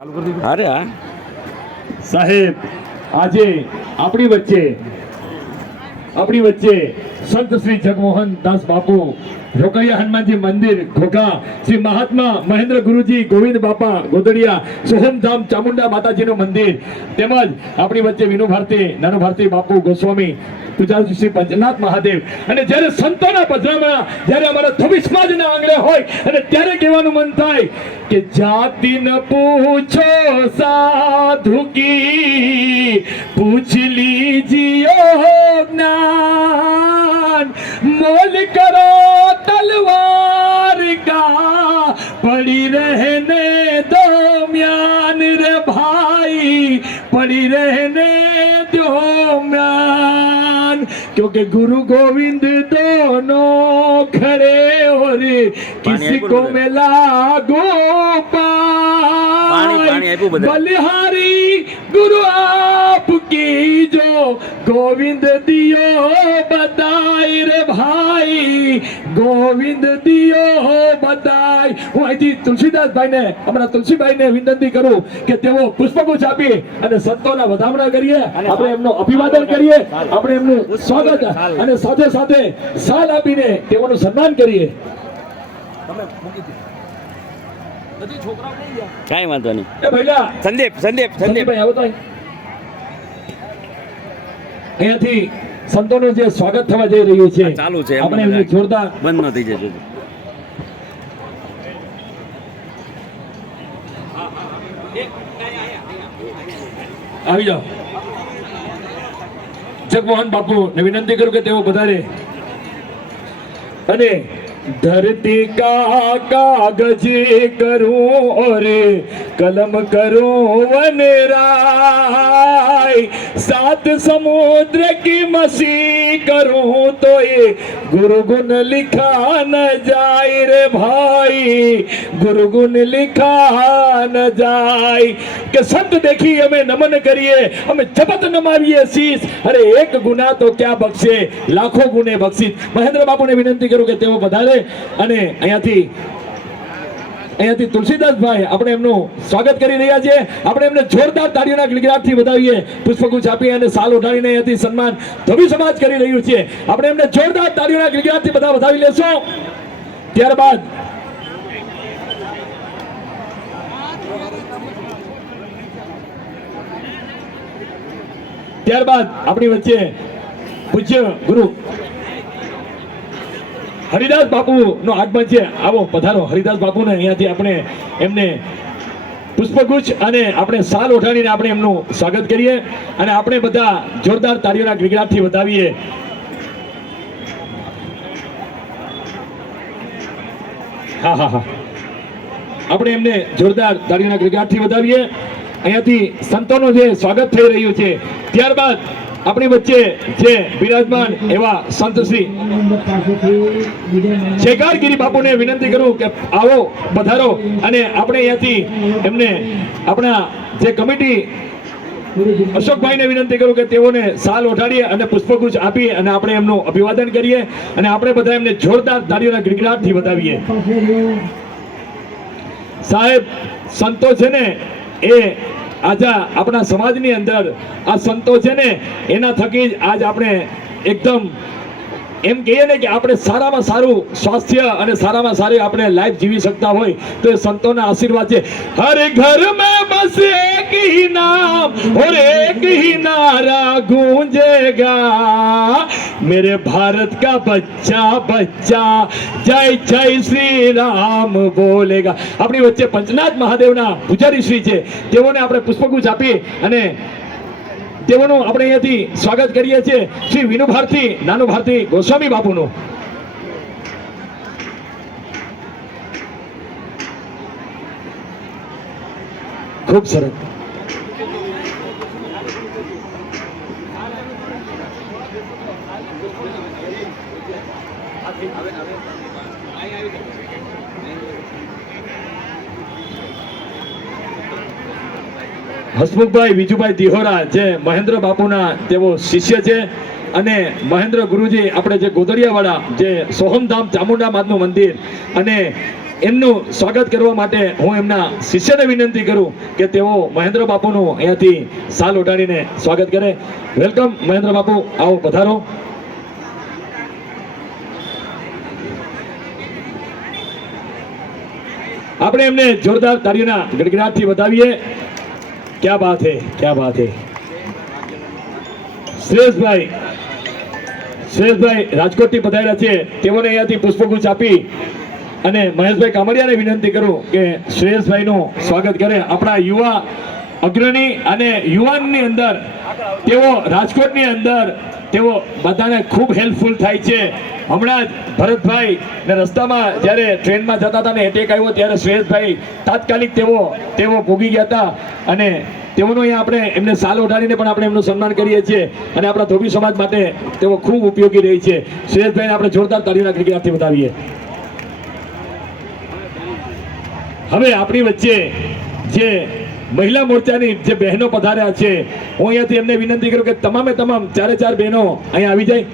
અરે હા સાહેબ, આજે આપણી વચ્ચે સંત શ્રી જગમોહન દાસ બાપુ રોકડિયા હનુમાનજી મંદિર ઘોઘા, શ્રી મહાત્મા મહેન્દ્ર ગુરુજી ગોવિંદ બાપા ગોદડિયા સોહમધામ ચામુંડા માતાજીનું મંદિર, તેમજ આપણી વચ્ચે વિનુ ભારતી નાનો ભારતી બાપુ ગોસ્વામી પૂજારી શ્રી પંચનાથ મહાદેવ. અને જ્યારે સંતોના પધરામણા, જ્યારે અમારા ધોબી સમાજના આંગણે હોય અને ત્યારે કહેવાનું મન થાય કે જાતિ ન પૂછો સાધુ કી, પૂછ લીजिए જ્ઞાન, મોલ કરો तलवार का, पड़ी रहने दो म्यान रे भाई, पड़ी रहने दो म्यान, क्योंकि गुरु गोविंद दोनों खड़े और किसी को मिला गोपाल, बलिहारी गुरु आपकी जो गोविंद दियो बताई रे भाई, ગોવિંદ દિયો બધાય. હું અહીંથી તુલસીદાસભાઈને, હમણાં તુલસીભાઈને વિનંતી કરું કે તેઓ પુષ્પગુચ્છ આપી અને સંતોના વધામણા કરીએ, આપણે એમનું અભિવાદન કરીએ, આપણે એમનું સ્વાગત અને સાથે સાથે સાલ આપીને તેઓનું સન્માન કરીએ. કઈ વાંધો નહીં. એ ભઈલા સંદીપ આવો તો અહીંયાથી સંતોનું જે સ્વાગત થવા જઈ રહ્યું છે, ચાલુ છે, આપણે એમને જોરદાર બંધ ન થઈ જશે. આવી જાઓ. જગમોહન બાપુ ને વિનંતી કરું કે તેઓ વધારે. અને धरती का कागज करूं और कलम करूं वनराय, सात समुद्र की मसी करूं तो ये गुरु गुण लिखा न जाए रे भाई, गुरु गुण लिखा न जाए. કે સંત દેખી અમે નમન કરીએ, અમે જપત નમાવીએ શીશ, અરે એક ગુના તો ક્યાં બક્ષે, લાખો ગુને બક્ષિત. મહેન્દ્ર બાપુને વિનંતી કરું કે તેઓ વધારે અને અહીંયાથી તુલસીદાસભાઈ આપણે એમનું સ્વાગત કરી રહ્યા છીએ. આપણે એમને જોરદાર તાળીઓના ગિડગિડાટથી વધાવીએ, પુષ્પગુચ્છ આપી અને સાલ ઓઢાડીને અહીંયાથી સન્માન ધોબી સમાજ કરી રહ્યું છે. આપણે એમને જોરદાર તાળીઓના ગિડગિડાટથી બધા વધાવી લેશું. ત્યારબાદ આપણી વચ્ચે પૂજ્ય ગુરુ હરિદાસ બાપુ નો આગમન છે. આવો પધારો હરિદાસ બાપુને. અહીંયાથી આપણે એમને પુષ્પગુચ્છ અને આપણે સાલ ઓઢાડીને આપણે એમનું સ્વાગત કરીએ અને આપણે બધા જોરદાર તાળીઓના ગિડગિડાટથી વધાવીએ. હા હા હા આપણે એમને જોરદાર તાળીઓના ગિડગિડાટથી વધાવીએ. અહીંયાથી સંતોનું જે સ્વાગત થઈ રહ્યું છે. ત્યારબાદ આપણી વચ્ચે જે બિરાજમાન એવા સંત શ્રી શેખારગીરી બાપુને વિનંતી કરું કે આવો પધારો અને આપણે અહીંયાથી એમને આપણા જે કમિટી અશોકભાઈને વિનંતી કરું કે તેઓને સાલ ઓઢાડીએ અને પુષ્પગુચ્છ આપી અને આપણે એમનું અભિવાદન કરીએ અને આપણે બધા એમને જોરદાર તાળીઓના ગિડગિડાટથી વધાવીએ. સાહેબ, સંતો છે ને એ આજે આપણા સમાજની અંદર આ સંતો છે ને એના થકી જ આજ આપણે એકદમ એમ કહીએ ને કે આપણે સારામાં સારું સ્વાસ્થ્ય અને સારામાં સારી આપણે લાઈફ જીવી શકતા હોય તો એ સંતોના આશીર્વાદ છે. હર ઘર મેં બસ એક ही नाम और एक ही नारा गूंजेगा, मेरे भारत का बच्चा बच्चा जय जय श्री राम बोलेगा. આપણી વચ્ચે પંચનાથ મહાદેવના પૂજારી શ્રી છે, તેઓને આપણે પુષ્પગુચ્છ આપી અને તેઓનું આપણે અહીંયાથી સ્વાગત કરીએ છીએ. શ્રી વિનુ ભારતી નાનો ભારતી ગોસ્વામી બાપુનું. ખૂબ સરસ. હસમુખભાઈ વિજુભાઈ દિહોરા જે મહેન્દ્ર બાપુના તેઓ શિષ્ય છે અને મહેન્દ્ર ગુરુજી આપણે જે ગોદડિયાવાળા જે સોહમધામ ચામુંડા માતનું મંદિર અને એમનું સ્વાગત કરવા માટે હું એમના શિષ્યને વિનંતી કરું કે તેઓ મહેન્દ્ર બાપુનું અહીંયાથી સાલ ઓઢાડીને સ્વાગત કરે. વેલકમ મહેન્દ્ર બાપુ, આવો પધારો. આપણે એમને જોરદાર તાળીઓના ગડગડાટથી વધાવીએ. ક્યા બાત હે, ક્યા બાત હે. શ્રેયસભાઈ રાજકોટથી પધાર્યા છે, તેઓને અહીંયાથી પુષ્પગુચ્છ આપી અને મહેશભાઈ કામડિયાને વિનંતી કરું કે શ્રેયસભાઈનું સ્વાગત કરે. આપણા યુવા અગ્રણી અને યુવાનની અંદર તેઓ રાજકોટની અંદર તેઓ બધાને ખૂબ હેલ્પફુલ થાય છે. હમણાં જ ભરતભાઈ ને રસ્તામાં જ્યારે ટ્રેનમાં જતા હતા ને એટેક આવ્યો ત્યારે શ્રેયસભાઈ તાત્કાલિક તેઓ ભોગી ગયા હતા અને તેઓનો અહીંયા આપણે એમને સાલ ઓઢાડીને પણ આપણે એમનું સન્માન કરીએ છીએ અને આપણા ધોબી સમાજ માટે તેઓ ખૂબ ઉપયોગી રહી છે. શ્રેયસભાઈને આપણે જોરદાર તાળીઓના ગડગડાટથી વધાવીએ. હવે આપણી વચ્ચે જે મહિલા મોરચાની જે બહેનો પધાર્યા છે, હું અહીંયાથી એમને વિનંતી કરું કે તમામે તમામ ચારે ચાર બહેનો અહીંયા આવી જાય.